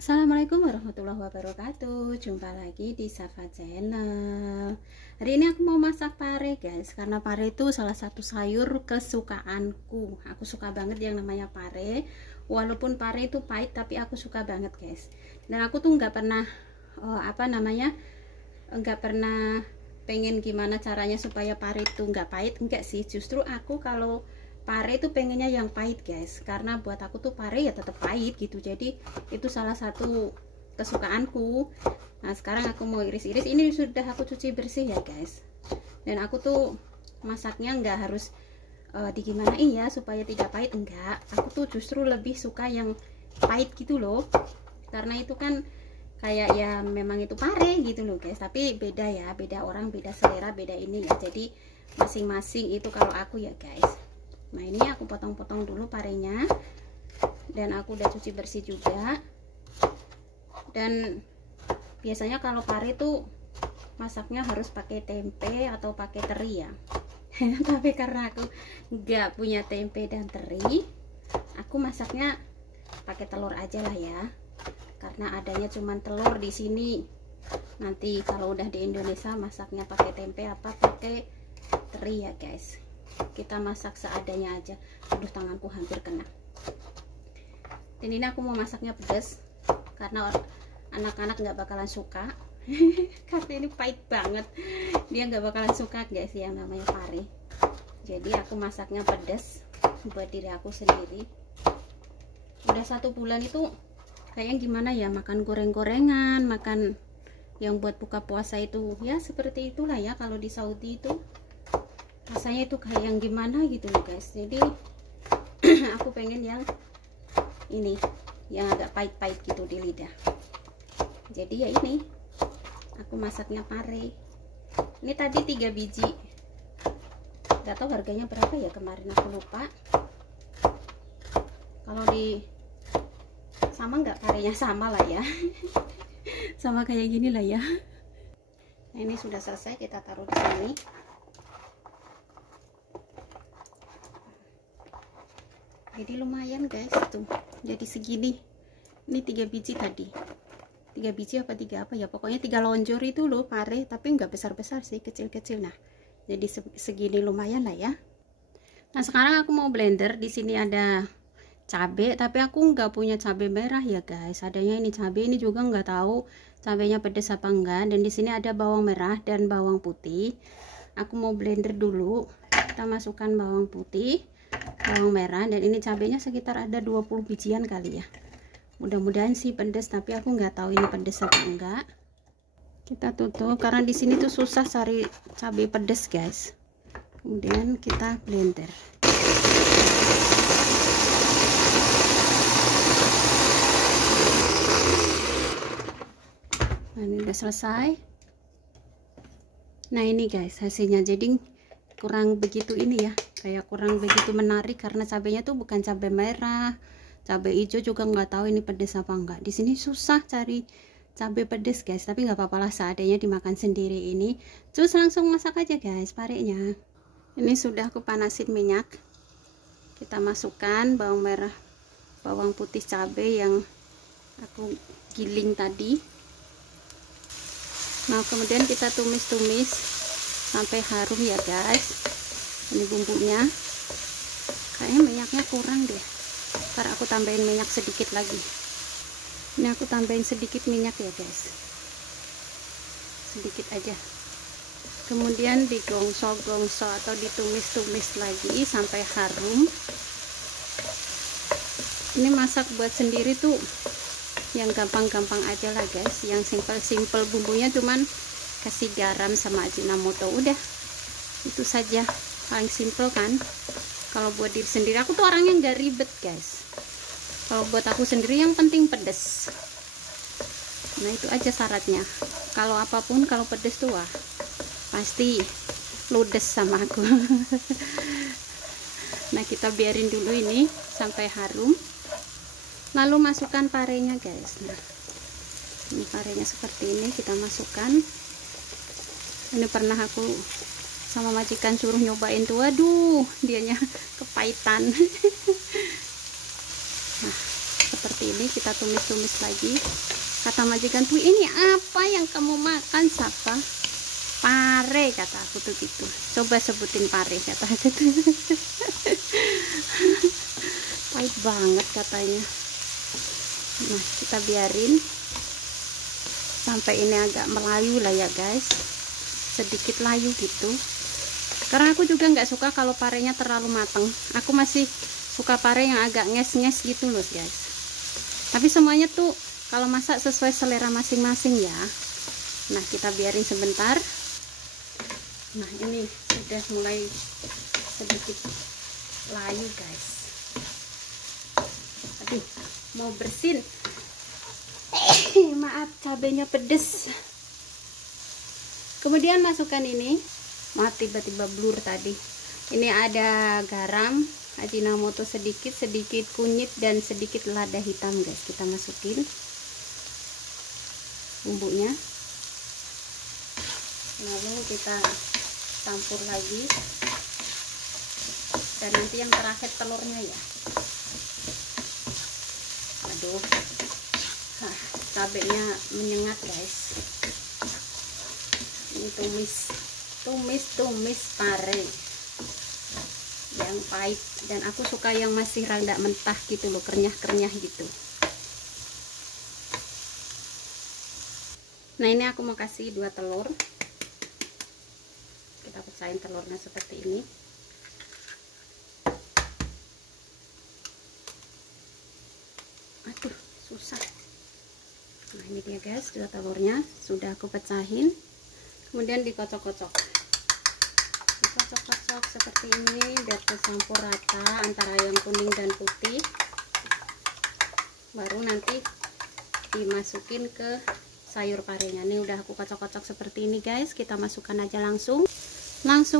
Assalamualaikum warahmatullahi wabarakatuh. Jumpa lagi di Safa Channel. Hari ini aku mau masak pare guys, karena pare itu salah satu sayur kesukaanku. Aku suka banget yang namanya pare. Walaupun pare itu pahit, tapi aku suka banget guys. Dan aku tuh nggak pernah nggak pernah pengen gimana caranya supaya pare itu nggak pahit. Enggak sih, justru aku kalau pare itu pengennya yang pahit guys, karena buat aku tuh pare ya tetap pahit gitu. Jadi itu salah satu kesukaanku. Nah sekarang aku mau iris-iris. Ini sudah aku cuci bersih ya guys. Dan aku tuh masaknya nggak harus digimanain ya supaya tidak pahit, enggak. Aku tuh justru lebih suka yang pahit gitu loh, karena itu kan kayak ya memang itu pare gitu loh guys. Tapi beda ya, beda orang, beda selera, beda ini ya. Jadi masing-masing itu kalau aku ya guys. Nah ini aku potong-potong dulu parenya, dan aku udah cuci bersih juga. Dan biasanya kalau pare tuh masaknya harus pakai tempe atau pakai teri ya. Tapi karena aku nggak punya tempe dan teri, aku masaknya pakai telur aja lah ya, karena adanya cuman telur di sini. Nanti kalau udah di Indonesia masaknya pakai tempe apa pakai teri ya guys. Kita masak seadanya aja. Aduh, tanganku hampir kena. Dan ini aku mau masaknya pedas, karena anak-anak nggak bakalan suka. Karena ini pahit banget, dia nggak bakalan suka guys yang namanya pare. Jadi aku masaknya pedas buat diri aku sendiri. Udah 1 bulan itu kayak gimana ya, makan goreng-gorengan, makan yang buat buka puasa itu ya seperti itulah ya. Kalau di Saudi itu rasanya itu kayak yang gimana gitu loh guys. Jadi aku pengen yang ini, yang agak pahit-pahit gitu di lidah. Jadi ya ini aku masaknya pare. Ini tadi 3 biji, gak tahu harganya berapa ya, kemarin aku lupa. Kalau di sama nggak, parenya sama lah ya. Sama kayak gini lah ya. Nah ini sudah selesai, kita taruh di sini. Jadi lumayan guys tuh, jadi segini. Ini 3 biji tadi, 3 biji apa 3 apa ya, pokoknya 3 lonjor itu loh pare. Tapi nggak besar-besar sih, kecil-kecil. Nah jadi segini lumayan lah ya. Nah sekarang aku mau blender. Di sini ada cabai, tapi aku nggak punya cabai merah ya guys. Adanya ini cabai, ini juga nggak tahu cabainya pedas apa enggak. Dan di sini ada bawang merah dan bawang putih. Aku mau blender dulu. Kita masukkan bawang putih, bawang merah, dan ini cabainya sekitar ada 20 bijian kali ya. Mudah-mudahan sih pedas, tapi aku nggak tahu ini pedas atau enggak. Kita tutup karena di sini tuh susah cari cabai pedas guys. Kemudian kita blender. Nah ini udah selesai. Nah ini guys hasilnya. Jadi kurang begitu ini ya, kayak kurang begitu menarik karena cabainya tuh bukan cabai merah, cabai hijau juga nggak tahu ini pedas apa enggak. Di sini susah cari cabai pedas guys, tapi nggak apa-apa lah, seadanya dimakan sendiri ini. Terus langsung masak aja guys parenya. Ini sudah aku panasin minyak. Kita masukkan bawang merah, bawang putih, cabai yang aku giling tadi. Nah kemudian kita tumis-tumis sampai harum ya guys. Ini bumbunya. Kayaknya minyaknya kurang deh, ntar aku tambahin minyak sedikit lagi. Ini aku tambahin sedikit minyak ya guys, sedikit aja. Kemudian digongso-gongso atau ditumis-tumis lagi sampai harum. Ini masak buat sendiri tuh yang gampang-gampang aja lah guys, yang simple-simple. Bumbunya cuman kasih garam sama ajinomoto, udah itu saja, paling simple kan. Kalau buat diri sendiri, aku tuh orangnya nggak ribet guys. Kalau buat aku sendiri yang penting pedes. Nah itu aja syaratnya. Kalau apapun kalau pedes tuh wah pasti ludes sama aku. Nah kita biarin dulu ini sampai harum, lalu masukkan parenya guys. Nah ini parenya seperti ini, kita masukkan. Ini pernah aku sama majikan suruh nyobain tuh, waduh dianya kepahitan. Nah seperti seperti ini, kita tumis-tumis lagi. Kata majikanku, ini apa yang kamu makan, Safa? Pare, kata aku tuh gitu. Coba sebutin pare, kata aku tuh. Pahit banget katanya. Nah, kita biarin sampai ini agak melayu lah ya guys, sedikit layu gitu. Karena aku juga nggak suka kalau parenya terlalu matang. Aku masih suka pare yang agak nges-nges gitu loh guys. Tapi semuanya tuh kalau masak sesuai selera masing-masing ya. Nah, kita biarin sebentar. Nah, ini sudah mulai sedikit layu guys. Aduh, mau bersin. Maaf, cabenya pedes. Kemudian masukkan ini. Maaf, tiba-tiba blur tadi. Ini ada garam, ajinomoto sedikit kunyit, dan sedikit lada hitam guys. Kita masukin bumbunya, lalu kita campur lagi, dan nanti yang terakhir telurnya ya. Aduh, cabenya menyengat guys. Ini tumis pare yang pahit, dan aku suka yang masih rada mentah gitu loh, kerenyah gitu. Nah, ini aku mau kasih 2 telur. Kita pecahin telurnya seperti ini. Aduh, susah. Nah, ini dia guys, 2 telurnya sudah aku pecahin. Kemudian dikocok-kocok seperti ini biar tercampur rata antara yang kuning dan putih. Baru nanti dimasukin ke sayur parenya. Ini udah aku kocok-kocok seperti ini guys. Kita masukkan aja langsung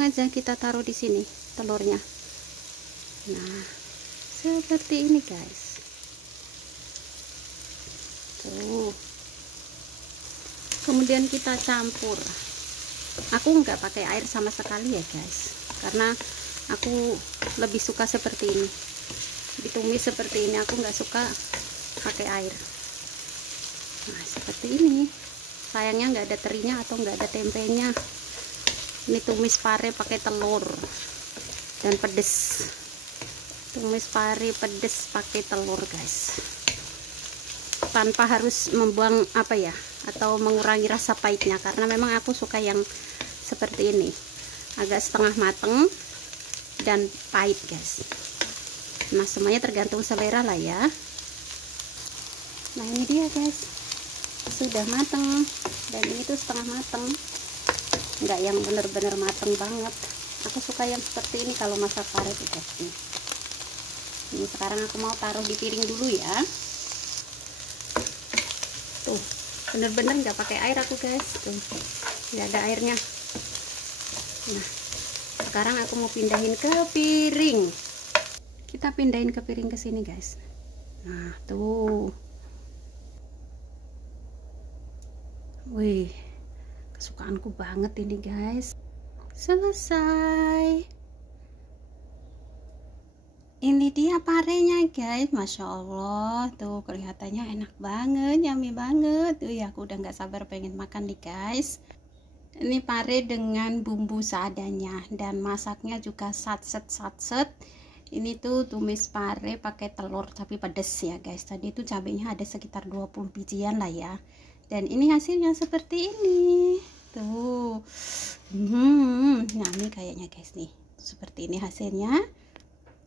aja kita taruh di sini telurnya. Nah, seperti ini guys. Tuh. Kemudian kita campur. Aku nggak pakai air sama sekali ya guys, karena aku lebih suka seperti ini, ditumis seperti ini. Aku nggak suka pakai air. Nah, seperti ini. Sayangnya nggak ada terinya atau nggak ada tempenya. Ini tumis pare pakai telur dan pedes. Tumis pare pedes pakai telur guys, tanpa harus membuang apa ya, atau mengurangi rasa pahitnya, karena memang aku suka yang seperti ini, agak setengah mateng dan pahit guys. Nah, semuanya tergantung selera lah ya. Nah, ini dia guys, sudah mateng, dan ini tuh setengah mateng, nggak yang bener-bener mateng banget. Aku suka yang seperti ini kalau masak pare tuh guys. Ini sekarang aku mau taruh di piring dulu ya. Tuh, bener-bener nggak pakai air aku guys. Tuh, nggak ada airnya. Nah, sekarang aku mau pindahin ke piring. Kita pindahin ke piring ke sini guys. Nah, tuh. Wih, kesukaanku banget ini guys. Selesai. Ini dia parenya guys, masya Allah, tuh kelihatannya enak banget, yummy banget. Tuh ya, aku udah nggak sabar pengen makan nih guys. Ini pare dengan bumbu seadanya, dan masaknya juga satset. Ini tuh tumis pare pakai telur tapi pedes ya guys. Tadi itu cabenya ada sekitar 20 bijian lah ya. Dan ini hasilnya seperti ini. Tuh. Yummy kayaknya guys nih. Seperti ini hasilnya.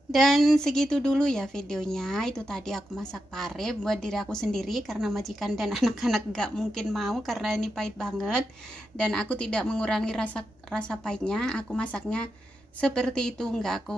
Dan segitu dulu ya videonya. Itu tadi aku masak pare buat diri aku sendiri, karena majikan dan anak-anak gak mungkin mau karena ini pahit banget, dan aku tidak mengurangi rasa pahitnya. Aku masaknya seperti itu, nggak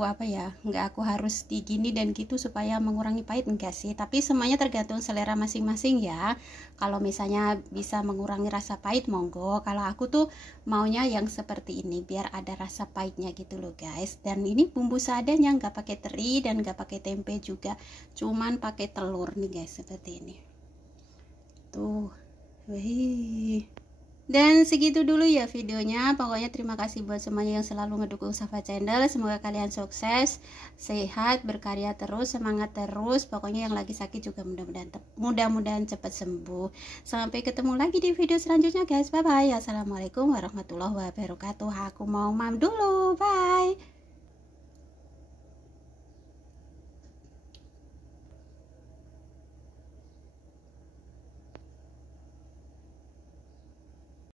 aku harus digini dan gitu supaya mengurangi pahit, enggak sih. Tapi semuanya tergantung selera masing-masing ya. Kalau misalnya bisa mengurangi rasa pahit, monggo. Kalau aku tuh maunya yang seperti ini biar ada rasa pahitnya gitu loh guys. Dan ini bumbu seadanya, nggak pakai teri dan nggak pakai tempe juga, cuman pakai telur nih guys, seperti ini tuh. Wih, Dan segitu dulu ya videonya. Pokoknya terima kasih buat semuanya yang selalu ngedukung Safa Channel. Semoga kalian sukses, sehat, berkarya terus, semangat terus. Pokoknya yang lagi sakit juga mudah-mudahan cepat sembuh. Sampai ketemu lagi di video selanjutnya guys. Bye bye. Assalamualaikum warahmatullahi wabarakatuh. Aku mau mam dulu. Bye.